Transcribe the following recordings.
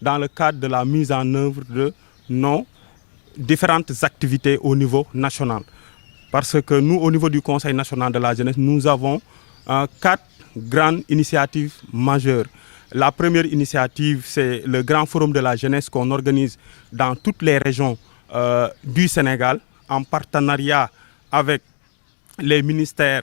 Dans le cadre de la mise en œuvre de nos différentes activités au niveau national. Parce que nous, au niveau du Conseil national de la jeunesse, nous avons 4 grandes initiatives majeures. La première initiative, c'est le Grand Forum de la jeunesse qu'on organise dans toutes les régions du Sénégal, en partenariat avec les ministères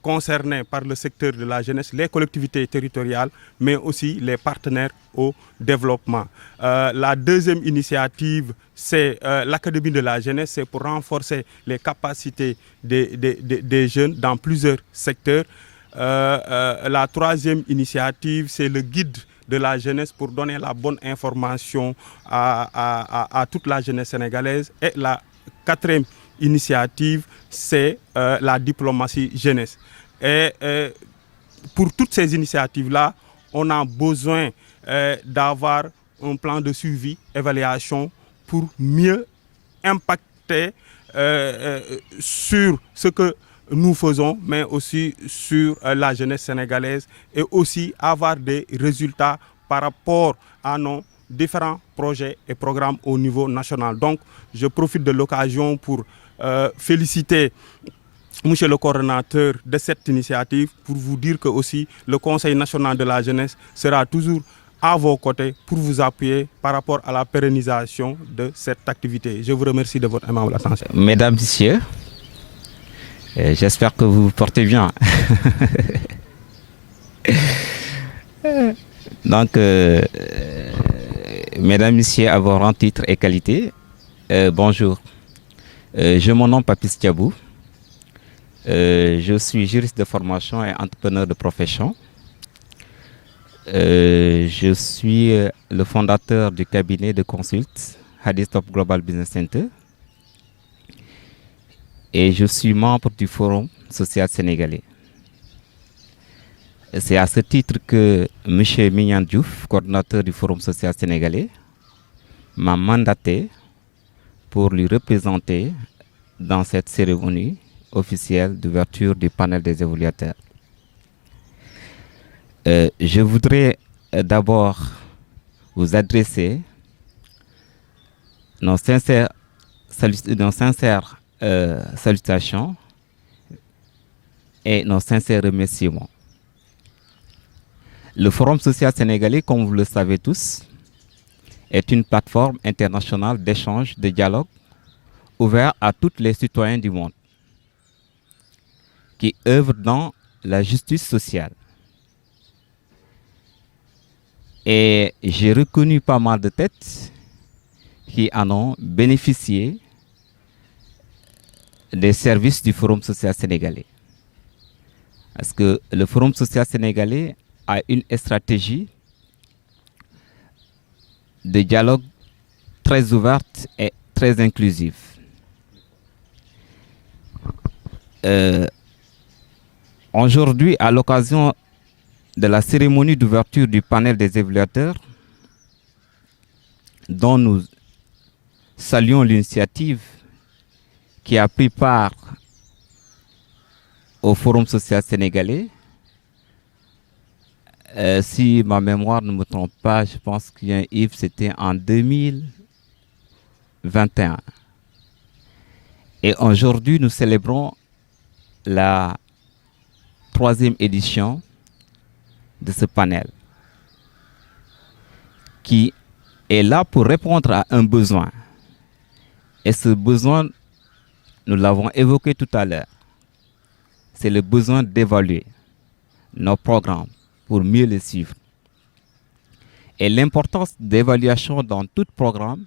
concernés par le secteur de la jeunesse, les collectivités territoriales, mais aussi les partenaires au développement. La deuxième initiative, c'est l'Académie de la jeunesse, c'est pour renforcer les capacités des jeunes dans plusieurs secteurs. La troisième initiative, c'est le guide de la jeunesse pour donner la bonne information à toute la jeunesse sénégalaise. Et la quatrième initiative, c'est la diplomatie jeunesse. Et pour toutes ces initiatives-là, on a besoin d'avoir un plan de suivi, évaluation pour mieux impacter sur ce que nous faisons, mais aussi sur la jeunesse sénégalaise et aussi avoir des résultats par rapport à nos différents projets et programmes au niveau national. Donc, je profite de l'occasion pour féliciter Monsieur le coordonnateur de cette initiative pour vous dire que aussi le Conseil national de la jeunesse sera toujours à vos côtés pour vous appuyer par rapport à la pérennisation de cette activité. Je vous remercie de votre aimable attention. Mesdames, Messieurs, j'espère que vous vous portez bien. Donc, Mesdames, Messieurs, à vos rangs, titres et qualités, bonjour. Je me nomme Papis Diabou. Je suis juriste de formation et entrepreneur de profession. Je suis le fondateur du cabinet de consulte Hadith Top Global Business Center. Et je suis membre du Forum social sénégalais. C'est à ce titre que M. Mignan Diouf, coordinateur du Forum social sénégalais, m'a mandaté pour lui représenter dans cette cérémonie officielle d'ouverture du panel des évaluateurs. Je voudrais d'abord vous adresser nos sincères salutations et nos sincères remerciements. Le Forum social sénégalais, comme vous le savez tous, est une plateforme internationale d'échange, de dialogue, ouverte à tous les citoyens du monde, qui œuvre dans la justice sociale. Et j'ai reconnu pas mal de têtes qui en ont bénéficié des services du Forum social sénégalais. Parce que le Forum social sénégalais a une stratégie de dialogue très ouverte et très inclusive. Aujourd'hui, à l'occasion de la cérémonie d'ouverture du panel des évaluateurs, dont nous saluons l'initiative qui a pris part au Forum social sénégalais. Si ma mémoire ne me trompe pas, je pense qu'il y a Yves, c'était en 2021. Et aujourd'hui, nous célébrons la 3e édition de ce panel, qui est là pour répondre à un besoin. Et ce besoin, nous l'avons évoqué tout à l'heure, c'est le besoin d'évaluer nos programmes pour mieux les suivre. Et l'importance d'évaluation dans tout programme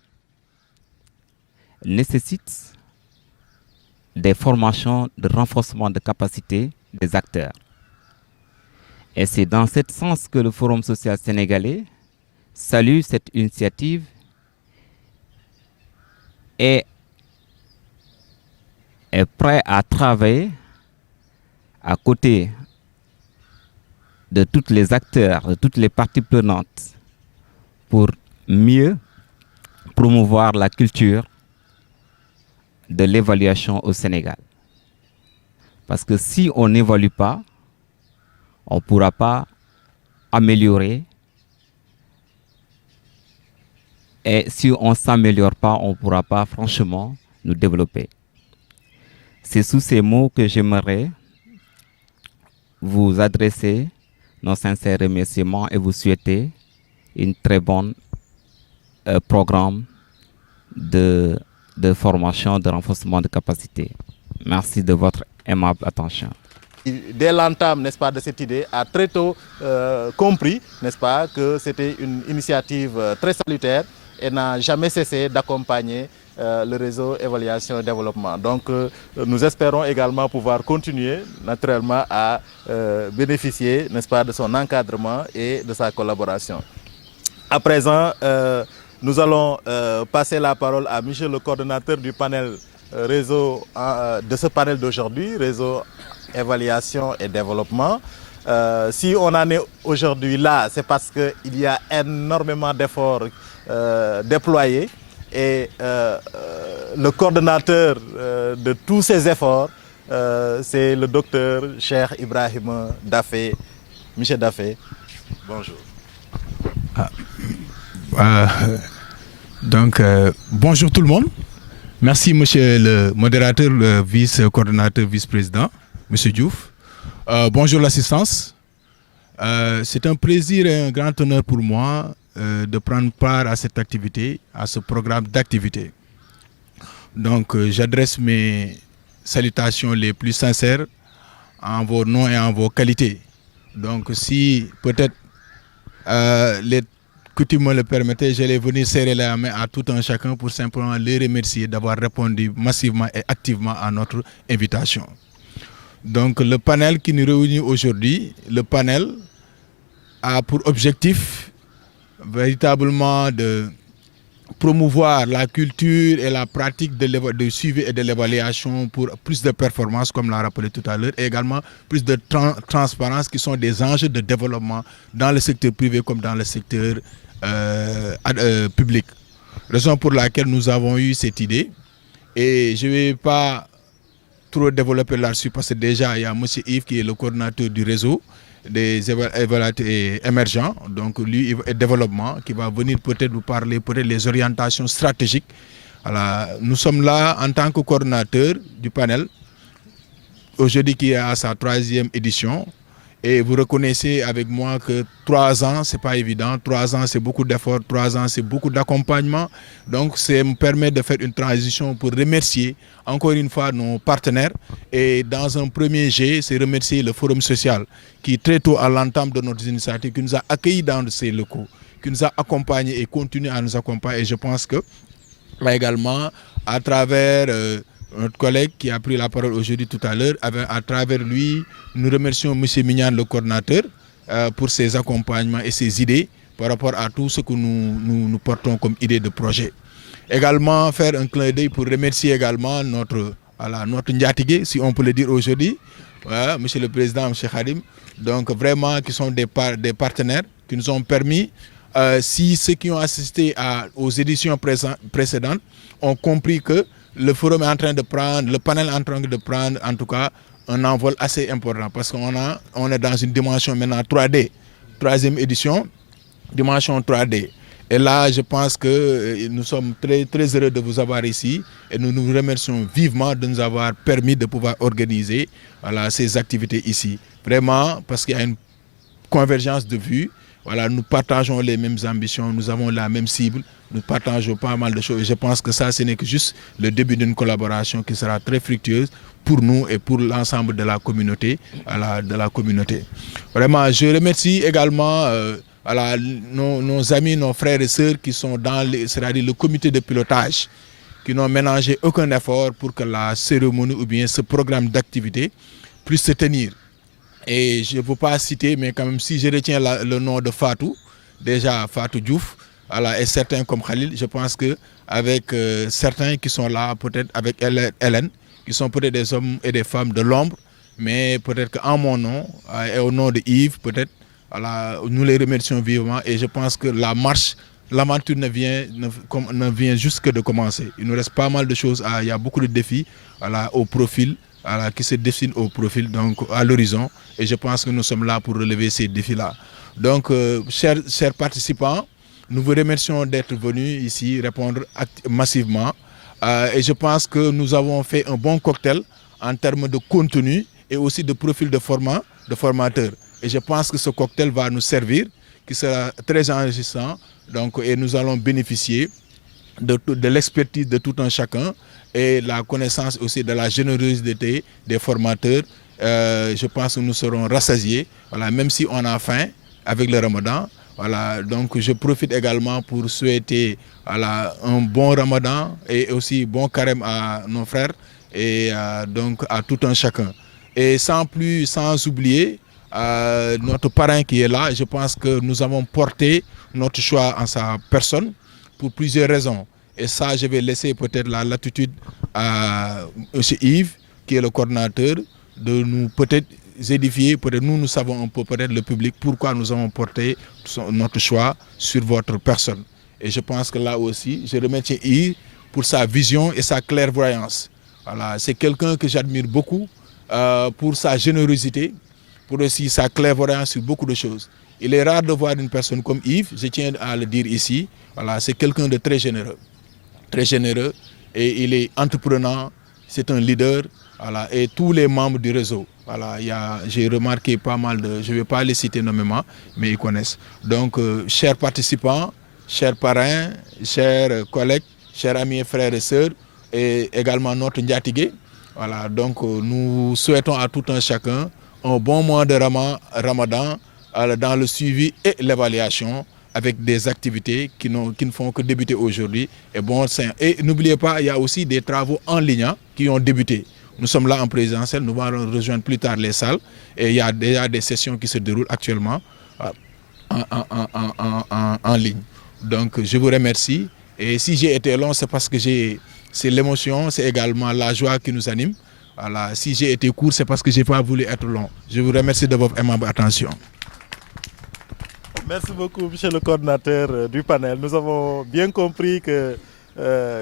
nécessite des formations de renforcement de capacité des acteurs. Et c'est dans ce sens que le Forum social sénégalais salue cette initiative et est prêt à travailler à côté de tous les acteurs, de toutes les parties prenantes pour mieux promouvoir la culture de l'évaluation au Sénégal. Parce que si on n'évalue pas, on ne pourra pas améliorer. Et si on ne s'améliore pas, on ne pourra pas franchement nous développer. C'est sous ces mots que j'aimerais vous adresser nos sincères remerciements et vous souhaiter une très bonne programme de formation, de renforcement de capacité. Merci de votre aimable attention. Dès l'entame, n'est-ce pas, de cette idée, a très tôt compris, n'est-ce pas, que c'était une initiative très salutaire et n'a jamais cessé d'accompagner le réseau évaluation et développement. Donc nous espérons également pouvoir continuer naturellement à bénéficier, n'est-ce pas, de son encadrement et de sa collaboration. À présent, nous allons passer la parole à Michel, le coordonnateur du panel réseau, de ce panel d'aujourd'hui, réseau évaluation et développement. Si on en est aujourd'hui là, c'est parce qu'il y a énormément d'efforts déployés et le coordonnateur de tous ces efforts, c'est le docteur Cheikh Ibrahima Daffé. Michel Daffé, bonjour. Bonjour tout le monde. Merci monsieur le modérateur, le vice-coordonnateur, vice-président, monsieur Diouf. Bonjour l'assistance. C'est un plaisir et un grand honneur pour moi de prendre part à cette activité, à ce programme d'activité. Donc j'adresse mes salutations les plus sincères en vos noms et en vos qualités. Donc si peut-être les coutumes me le permettaient, j'allais venir serrer la main à tout un chacun pour simplement les remercier d'avoir répondu massivement et activement à notre invitation. Donc le panel qui nous réunit aujourd'hui, le panel a pour objectif véritablement de promouvoir la culture et la pratique de suivi et de l'évaluation pour plus de performance, comme l'a rappelé tout à l'heure, et également plus de transparence qui sont des enjeux de développement dans le secteur privé comme dans le secteur public. Raison pour laquelle nous avons eu cette idée. Et je ne vais pas trop développer là-dessus parce que déjà il y a M. Yves qui est le coordinateur du réseau des évaluateurs émergents, donc lui et développement, qui va venir peut-être vous parler peut-être les orientations stratégiques. Alors, nous sommes là en tant que coordinateur du panel, aujourd'hui qui est à sa 3e édition. Et vous reconnaissez avec moi que 3 ans, ce n'est pas évident. 3 ans, c'est beaucoup d'efforts. 3 ans, c'est beaucoup d'accompagnement. Donc, ça me permet de faire une transition pour remercier encore une fois nos partenaires. Et dans un premier jet, c'est remercier le Forum social qui, très tôt à l'entame de notre initiative, qui nous a accueillis dans ces locaux, qui nous a accompagnés et continue à nous accompagner. Et je pense que, là également, à travers notre collègue qui a pris la parole aujourd'hui tout à l'heure, à travers lui, nous remercions M. Mignan, le coordinateur, pour ses accompagnements et ses idées par rapport à tout ce que nous portons comme idée de projet. Également, faire un clin d'œil pour remercier également notre Ndiatigé, si on peut le dire aujourd'hui, M. le Président, M. Khadim, donc vraiment qui sont des partenaires qui nous ont permis, si ceux qui ont assisté aux éditions précédentes ont compris que le forum est en train de prendre, le panel est en train de prendre en tout cas un envol assez important parce qu'on est dans une dimension maintenant 3D, 3e édition, dimension 3D. Et là, je pense que nous sommes très, très heureux de vous avoir ici et nous nous remercions vivement de nous avoir permis de pouvoir organiser ces activités ici. Vraiment, parce qu'il y a une convergence de vues. Voilà, nous partageons les mêmes ambitions, nous avons la même cible, nous partageons pas mal de choses. Et je pense que ça, ce n'est que juste le début d'une collaboration qui sera très fructueuse pour nous et pour l'ensemble de la communauté, Vraiment, je remercie également nos amis, nos frères et sœurs qui sont dans c'est-à-dire le comité de pilotage, qui n'ont ménagé aucun effort pour que la cérémonie ou bien ce programme d'activité puisse se tenir. Et je ne veux pas citer, mais quand même, si je retiens le nom de Fatou, déjà Fatou Diouf, et certains comme Khalil, je pense qu'avec certains qui sont là, peut-être avec Hélène, qui sont peut-être des hommes et des femmes de l'ombre, mais peut-être qu'en mon nom et au nom de Yves, peut-être, nous les remercions vivement et je pense que la marche, l'aventure ne vient juste que de commencer. Il nous reste pas mal de choses, il y a beaucoup de défis au profil voilà, qui se dessinent au profil, donc à l'horizon. Et je pense que nous sommes là pour relever ces défis-là. Donc, chers participants, nous vous remercions d'être venus ici répondre massivement. Et je pense que nous avons fait un bon cocktail en termes de contenu et aussi de profil de formateur. Et je pense que ce cocktail va nous servir, qui sera très enrichissant. Donc, et nous allons bénéficier de l'expertise de tout un chacun et la connaissance aussi de la générosité des formateurs. Je pense que nous serons rassasiés, voilà, même si on a faim avec le Ramadan. Voilà, donc je profite également pour souhaiter, voilà, un bon Ramadan et aussi bon carême à nos frères et donc à tout un chacun. Et sans oublier notre parrain qui est là. Je pense que nous avons porté notre choix en sa personne pour plusieurs raisons. Et ça, je vais laisser peut-être la latitude à M. Yves, qui est le coordinateur, de nous peut-être édifier. Peut-être nous savons un peu, peut-être le public, pourquoi nous avons porté notre choix sur votre personne. Et je pense que là aussi, je remercie Yves pour sa vision et sa clairvoyance. Voilà, c'est quelqu'un que j'admire beaucoup pour sa générosité, pour aussi sa clairvoyance sur beaucoup de choses. Il est rare de voir une personne comme Yves, je tiens à le dire ici. Voilà, c'est quelqu'un de très généreux et il est entreprenant, c'est un leader, voilà, et tous les membres du réseau. Voilà, j'ai remarqué pas mal je ne vais pas les citer nommément, mais ils connaissent. Donc, chers participants, chers parrains, chers collègues, chers amis, frères et sœurs, et également notre Ndiatigé. Voilà, donc nous souhaitons à tout un chacun un bon mois de Ramadan dans le suivi et l'évaluation, avec des activités qui ne font que débuter aujourd'hui. Et n'oubliez pas, il y a aussi des travaux en ligne qui ont débuté. Nous sommes là en présentiel, nous allons rejoindre plus tard les salles. Et il y a déjà des sessions qui se déroulent actuellement en ligne. Donc je vous remercie. Et si j'ai été long, c'est parce que c'est l'émotion, c'est également la joie qui nous anime. Voilà. Si j'ai été court, c'est parce que je n'ai pas voulu être long. Je vous remercie de votre aimable attention. Merci beaucoup, monsieur le coordinateur du panel. Nous avons bien compris que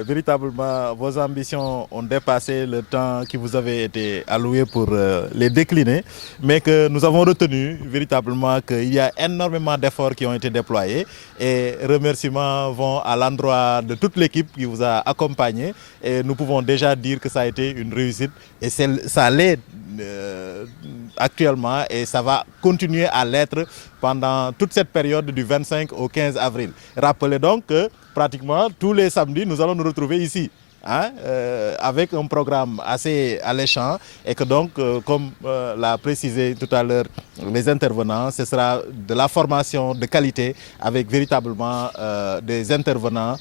véritablement vos ambitions ont dépassé le temps qui vous avait été alloué pour les décliner, mais que nous avons retenu véritablement qu'il y a énormément d'efforts qui ont été déployés et remerciements vont à l'endroit de toute l'équipe qui vous a accompagné et nous pouvons déjà dire que ça a été une réussite et ça l'est actuellement et ça va continuer à l'être pendant toute cette période du 25 au 15 avril. Rappelez donc que pratiquement tous les samedis, nous allons nous retrouver ici, avec un programme assez alléchant et que donc, comme l'a précisé tout à l'heure les intervenants, ce sera de la formation de qualité avec véritablement des intervenants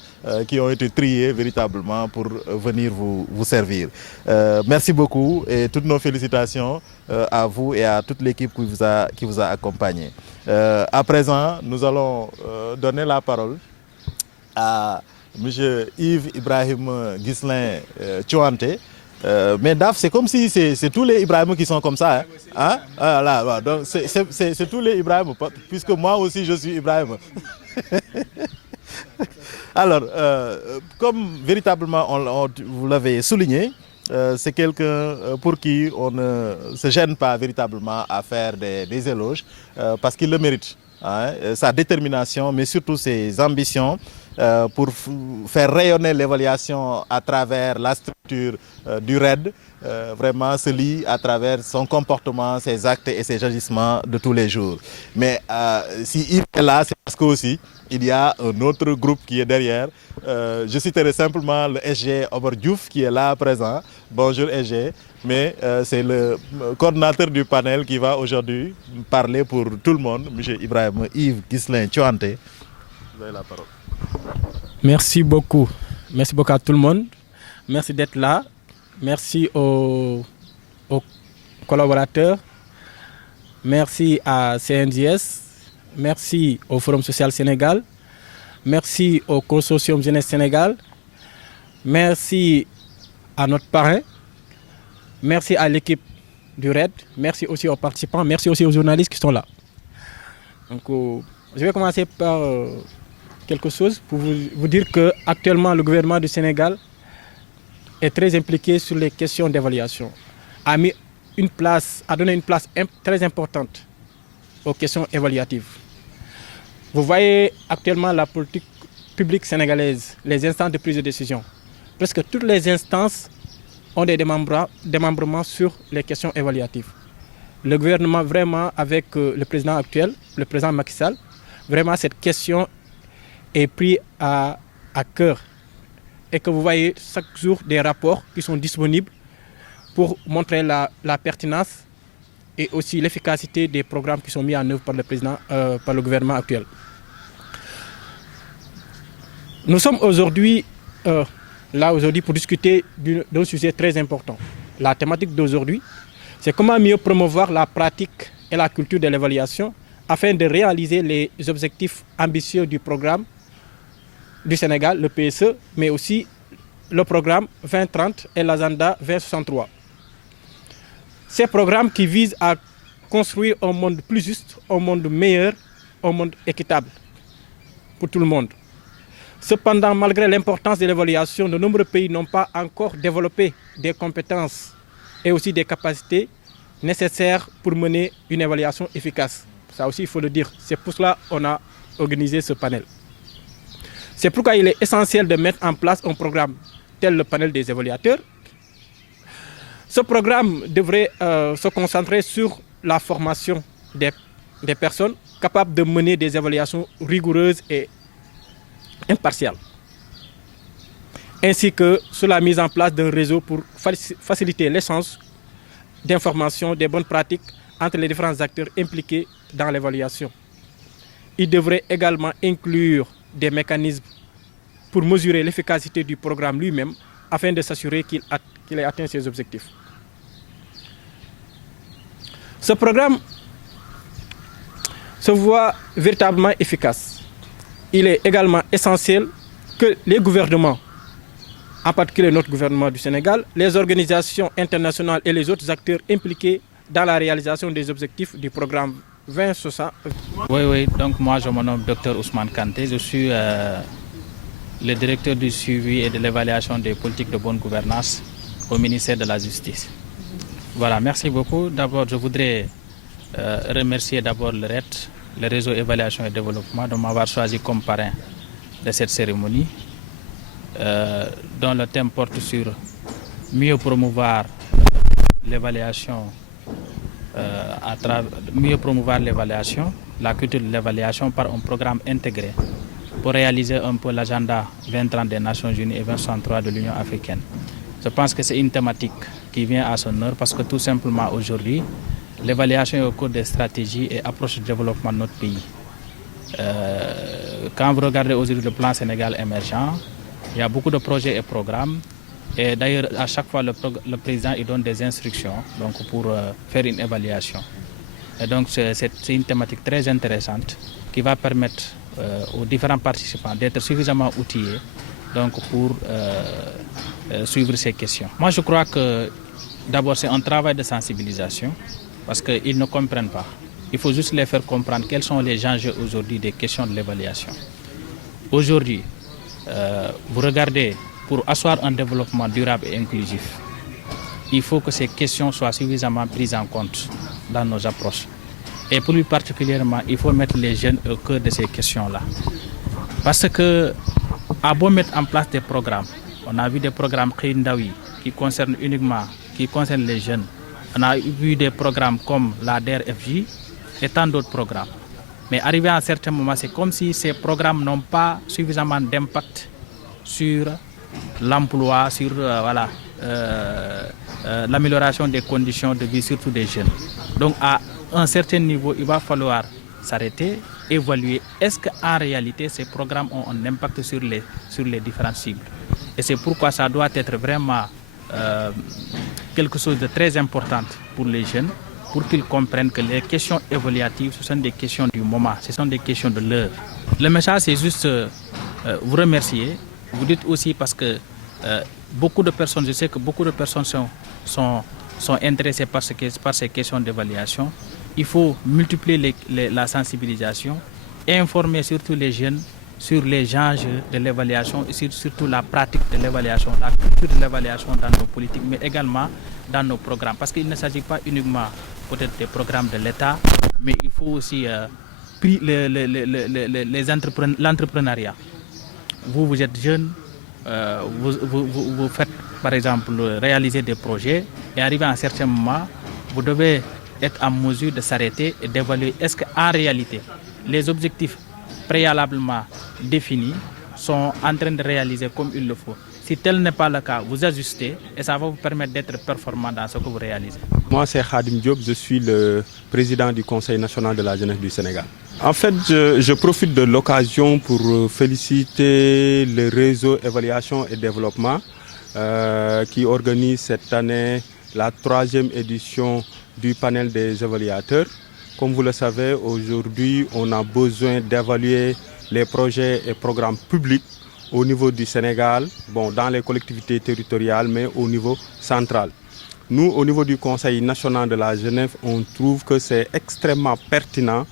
qui ont été triés véritablement pour venir vous servir. Merci beaucoup et toutes nos félicitations à vous et à toute l'équipe qui vous a accompagné. À présent, nous allons donner la parole à M. Yves Ibrahim Ghislain Tchouanté. Mais DAF, c'est comme si c'est tous les Ibrahim qui sont comme ça. Hein? Ah, là, donc c'est tous les Ibrahim, puisque moi aussi je suis Ibrahim. Alors, comme véritablement vous l'avez souligné, c'est quelqu'un pour qui on ne se gêne pas véritablement à faire des éloges, parce qu'il le mérite. Hein? Sa détermination, mais surtout ses ambitions, pour faire rayonner l'évaluation à travers la structure du RAID, vraiment se lie à travers son comportement, ses actes et ses agissements de tous les jours. Mais si il est là, c'est parce qu'aussi il y a un autre groupe qui est derrière. Je citerai simplement le SG Omar Diouf qui est là présent. Bonjour SG. Mais c'est le coordinateur du panel qui va aujourd'hui parler pour tout le monde, M. Ibrahim Yves Ghislain Tchouanté. Vous avez la parole. Merci beaucoup. Merci beaucoup à tout le monde. Merci d'être là. Merci aux collaborateurs. Merci à CNJS. Merci au Forum Social Sénégal. Merci au Consortium Jeunesse Sénégal. Merci à notre parrain. Merci à l'équipe du RAID. Merci aussi aux participants. Merci aussi aux journalistes qui sont là. Donc, je vais commencer par quelque chose pour vous dire qu'actuellement, le gouvernement du Sénégal est très impliqué sur les questions d'évaluation. a donné une place très importante aux questions évaluatives. Vous voyez actuellement la politique publique sénégalaise, les instances de prise de décision. Presque toutes les instances ont des démembrements sur les questions évaluatives. Le gouvernement, vraiment, avec le président actuel, le président Macky Sall, vraiment cette question est prise à cœur. Et que vous voyez chaque jour des rapports qui sont disponibles pour montrer la pertinence et aussi l'efficacité des programmes qui sont mis en œuvre par le gouvernement actuel. Nous sommes aujourd'hui là pour discuter d'un sujet très important. La thématique d'aujourd'hui, c'est comment mieux promouvoir la pratique et la culture de l'évaluation afin de réaliser les objectifs ambitieux du programme du Sénégal, le PSE, mais aussi le programme 2030 et l'agenda 2063. Ces programmes qui visent à construire un monde plus juste, un monde meilleur, un monde équitable pour tout le monde. Cependant, malgré l'importance de l'évaluation, de nombreux pays n'ont pas encore développé des compétences et aussi des capacités nécessaires pour mener une évaluation efficace. Ça aussi, il faut le dire. C'est pour cela qu'on a organisé ce panel. C'est pourquoi il est essentiel de mettre en place un programme tel le panel des évaluateurs. Ce programme devrait se concentrer sur la formation des personnes capables de mener des évaluations rigoureuses et impartiales, ainsi que sur la mise en place d'un réseau pour faciliter l'échange d'informations, des bonnes pratiques entre les différents acteurs impliqués dans l'évaluation. Il devrait également inclure des mécanismes pour mesurer l'efficacité du programme lui-même afin de s'assurer qu'il ait atteint ses objectifs. Ce programme se voit véritablement efficace. Il est également essentiel que les gouvernements, en particulier notre gouvernement du Sénégal, les organisations internationales et les autres acteurs impliqués dans la réalisation des objectifs du programme 2060. Oui, donc moi je me nomme Dr Ousmane Kanté, je suis le directeur du suivi et de l'évaluation des politiques de bonne gouvernance au ministère de la Justice. Voilà, merci beaucoup. D'abord, je voudrais remercier d'abord le RED, le réseau évaluation et développement, de m'avoir choisi comme parrain de cette cérémonie, dont le thème porte sur mieux promouvoir l'évaluation, la culture de l'évaluation par un programme intégré pour réaliser un peu l'agenda 2030 des Nations Unies et 2063 de l'Union africaine. Je pense que c'est une thématique qui vient à son heure parce que tout simplement aujourd'hui, l'évaluation est au cours des stratégies et approches de développement de notre pays. Quand vous regardez aujourd'hui le plan Sénégal émergent, il y a beaucoup de projets et programmes. Et d'ailleurs, à chaque fois, le président il donne des instructions donc, pour faire une évaluation. Et donc, c'est une thématique très intéressante qui va permettre aux différents participants d'être suffisamment outillés donc, pour suivre ces questions. Moi, je crois que d'abord, c'est un travail de sensibilisation parce qu'ils ne comprennent pas. Il faut juste les faire comprendre quels sont les enjeux aujourd'hui des questions de l'évaluation. Aujourd'hui, vous regardez, pour asseoir un développement durable et inclusif, il faut que ces questions soient suffisamment prises en compte dans nos approches. Et plus particulièrement, il faut mettre les jeunes au cœur de ces questions-là. Parce que, à beau mettre en place des programmes, on a vu des programmes Khindawi qui concernent les jeunes. On a vu des programmes comme la DRFJ et tant d'autres programmes. Mais arrivé à un certain moment, c'est comme si ces programmes n'ont pas suffisamment d'impact sur l'emploi, sur l'amélioration des conditions de vie, surtout des jeunes. Donc à un certain niveau, il va falloir s'arrêter, évaluer est-ce qu'en réalité ces programmes ont un impact sur les différentes cibles. Et c'est pourquoi ça doit être vraiment quelque chose de très important pour les jeunes, pour qu'ils comprennent que les questions évaluatives, ce sont des questions du moment, ce sont des questions de l'heure. Le message, c'est juste vous remercier. Vous dites aussi parce que beaucoup de personnes, je sais que beaucoup de personnes sont intéressées par ces questions d'évaluation. Il faut multiplier la sensibilisation et informer surtout les jeunes sur les enjeux de l'évaluation et surtout la pratique de l'évaluation, la culture de l'évaluation dans nos politiques, mais également dans nos programmes. Parce qu'il ne s'agit pas uniquement peut-être des programmes de l'État, mais il faut aussi l'entrepreneuriat. Vous êtes jeune, vous faites par exemple réaliser des projets et arrivé à un certain moment, vous devez être en mesure de s'arrêter et d'évaluer est-ce qu'en réalité les objectifs préalablement définis sont en train de réaliser comme il le faut. Si tel n'est pas le cas, vous ajustez et ça va vous permettre d'être performant dans ce que vous réalisez. Moi, c'est Khadim Diop, je suis le président du Conseil national de la jeunesse du Sénégal. En fait, je profite de l'occasion pour féliciter le réseau Évaluation et Développement qui organise cette année la 3e édition du panel des évaluateurs. Comme vous le savez, aujourd'hui, on a besoin d'évaluer les projets et programmes publics au niveau du Sénégal, dans les collectivités territoriales, mais au niveau central. Nous, au niveau du Conseil national de la jeunesse, on trouve que c'est extrêmement pertinent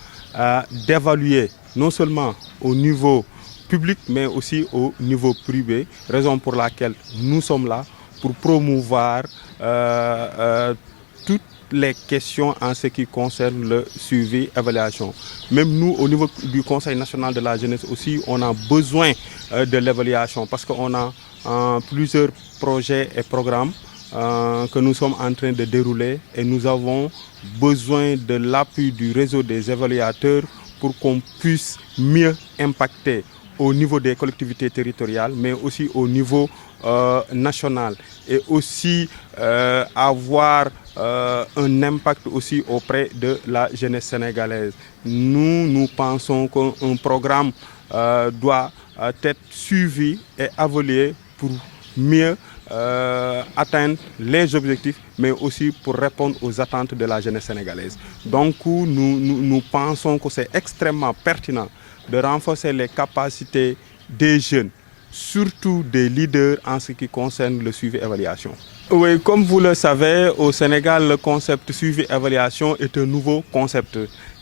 d'évaluer non seulement au niveau public, mais aussi au niveau privé, raison pour laquelle nous sommes là pour promouvoir toutes les questions en ce qui concerne le suivi et évaluation. Même nous, au niveau du Conseil national de la jeunesse aussi, on a besoin de l'évaluation parce qu'on a plusieurs projets et programmes que nous sommes en train de dérouler et nous avons besoin de l'appui du réseau des évaluateurs pour qu'on puisse mieux impacter au niveau des collectivités territoriales, mais aussi au niveau national et aussi avoir un impact aussi auprès de la jeunesse sénégalaise. Nous pensons qu'un programme doit être suivi et évalué pour mieux atteindre les objectifs, mais aussi pour répondre aux attentes de la jeunesse sénégalaise. Donc nous pensons que c'est extrêmement pertinent de renforcer les capacités des jeunes, surtout des leaders en ce qui concerne le suivi-évaluation. Oui, comme vous le savez, au Sénégal, le concept suivi-évaluation est un nouveau concept.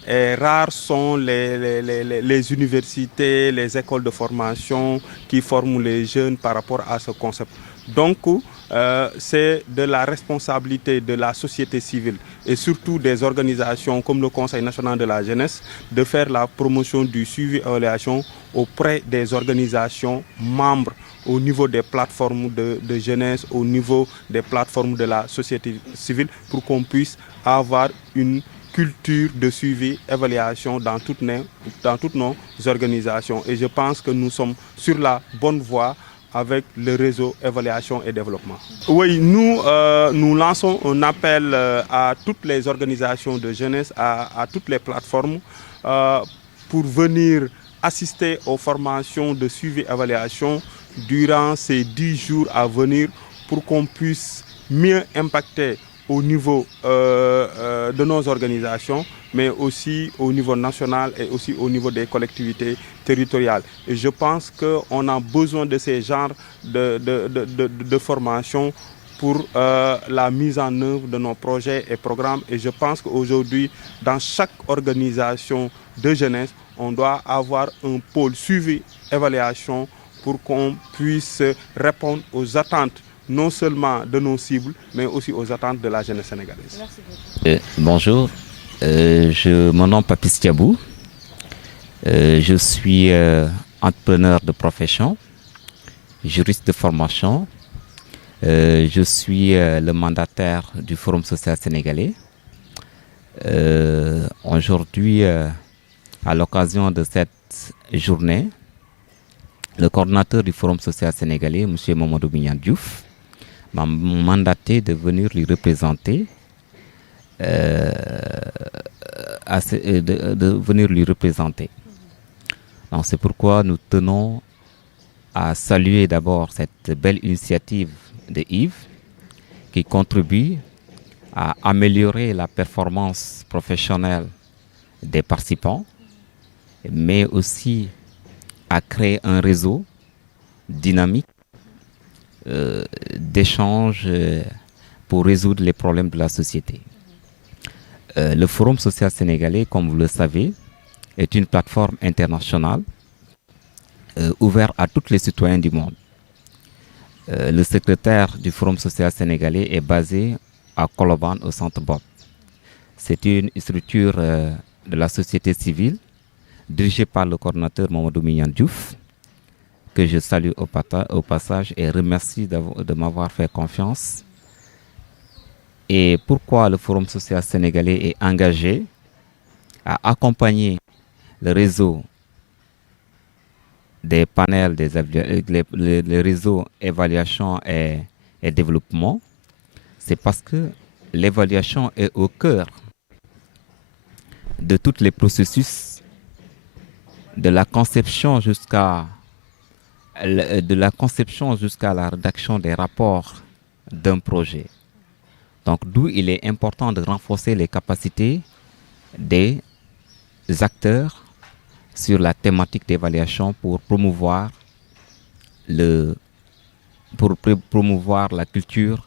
Et rares sont les universités, les écoles de formation qui forment les jeunes par rapport à ce concept. Donc, c'est de la responsabilité de la société civile et surtout des organisations comme le Conseil national de la jeunesse de faire la promotion du suivi-évaluation auprès des organisations membres au niveau des plateformes de jeunesse, au niveau des plateformes de la société civile pour qu'on puisse avoir une culture de suivi, évaluation dans toutes nos organisations. Et je pense que nous sommes sur la bonne voie avec le réseau Évaluation et Développement. Oui, nous lançons un appel à toutes les organisations de jeunesse, à toutes les plateformes pour venir assister aux formations de suivi-évaluation durant ces 10 jours à venir pour qu'on puisse mieux impacter au niveau de nos organisations, mais aussi au niveau national et aussi au niveau des collectivités territoriales. Et je pense qu'on a besoin de ces genres de formation pour la mise en œuvre de nos projets et programmes. Et je pense qu'aujourd'hui, dans chaque organisation de jeunesse, on doit avoir un pôle suivi-évaluation pour qu'on puisse répondre aux attentes non seulement de nos cibles, mais aussi aux attentes de la jeunesse sénégalaise. Merci beaucoup. Bonjour, mon nom est Papis Diabou. Je suis entrepreneur de profession, juriste de formation. Je suis le mandataire du Forum social sénégalais. Aujourd'hui, à l'occasion de cette journée, le coordinateur du Forum social sénégalais, M. Mamadou Bignan Diouf, m'a mandaté de venir lui représenter, Donc, c'est pourquoi nous tenons à saluer d'abord cette belle initiative de Yves qui contribue à améliorer la performance professionnelle des participants, mais aussi à créer un réseau dynamique d'échanges pour résoudre les problèmes de la société. Le Forum social sénégalais, comme vous le savez, est une plateforme internationale ouverte à tous les citoyens du monde. Le secrétaire du Forum social sénégalais est basé à Colobane au centre Bob. C'est une structure de la société civile dirigée par le coordinateur Mamadou Mignan Diouf, que je salue au passage et remercie de m'avoir fait confiance. Et pourquoi le Forum social sénégalais est engagé à accompagner le réseau des panels, les réseaux évaluation et développement, c'est parce que l'évaluation est au cœur de tous les processus, de la conception jusqu'à la rédaction des rapports d'un projet. Donc d'où il est important de renforcer les capacités des acteurs sur la thématique d'évaluation pour promouvoir la culture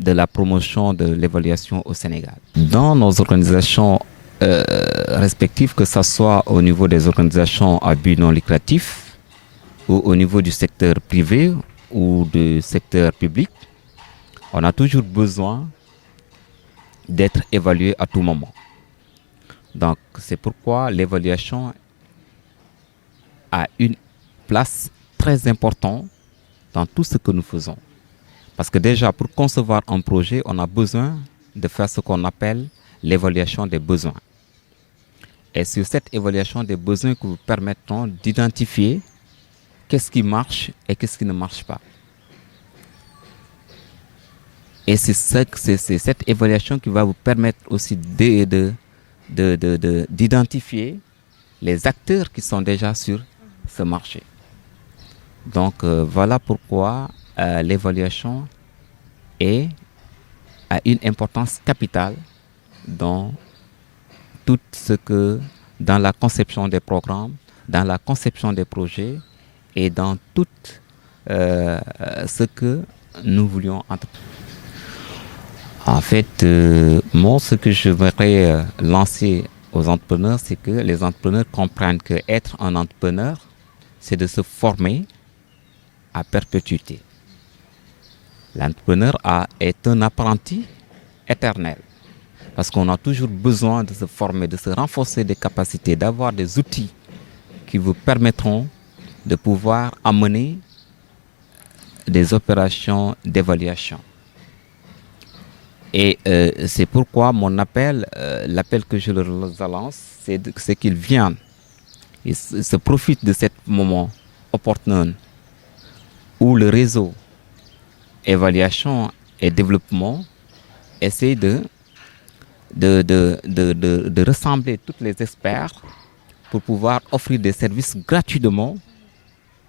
de la promotion de l'évaluation au Sénégal. Dans nos organisations respectives, que ce soit au niveau des organisations à but non lucratif ou au niveau du secteur privé ou du secteur public, on a toujours besoin d'être évalué à tout moment. Donc, c'est pourquoi l'évaluation a une place très importante dans tout ce que nous faisons. Parce que déjà, pour concevoir un projet, on a besoin de faire ce qu'on appelle l'évaluation des besoins. Et c'est cette évaluation des besoins que nous permettons d'identifier qu'est-ce qui marche et qu'est-ce qui ne marche pas. Et c'est cette évaluation qui va vous permettre aussi d'identifier les acteurs qui sont déjà sur ce marché. Donc voilà pourquoi l'évaluation a une importance capitale dans dans la conception des programmes, dans la conception des projets et dans tout ce que nous voulions entreprendre. En fait, moi, ce que je voudrais lancer aux entrepreneurs, c'est que les entrepreneurs comprennent qu'être un entrepreneur, c'est de se former à perpétuité. L'entrepreneur est un apprenti éternel parce qu'on a toujours besoin de se former, de se renforcer des capacités, d'avoir des outils qui vous permettront de pouvoir amener des opérations d'évaluation. Et c'est pourquoi mon appel, l'appel que je leur lance, c'est qu'ils viennent, ils se profitent de ce moment opportun où le réseau évaluation et développement essaie de rassembler tous les experts pour pouvoir offrir des services gratuitement,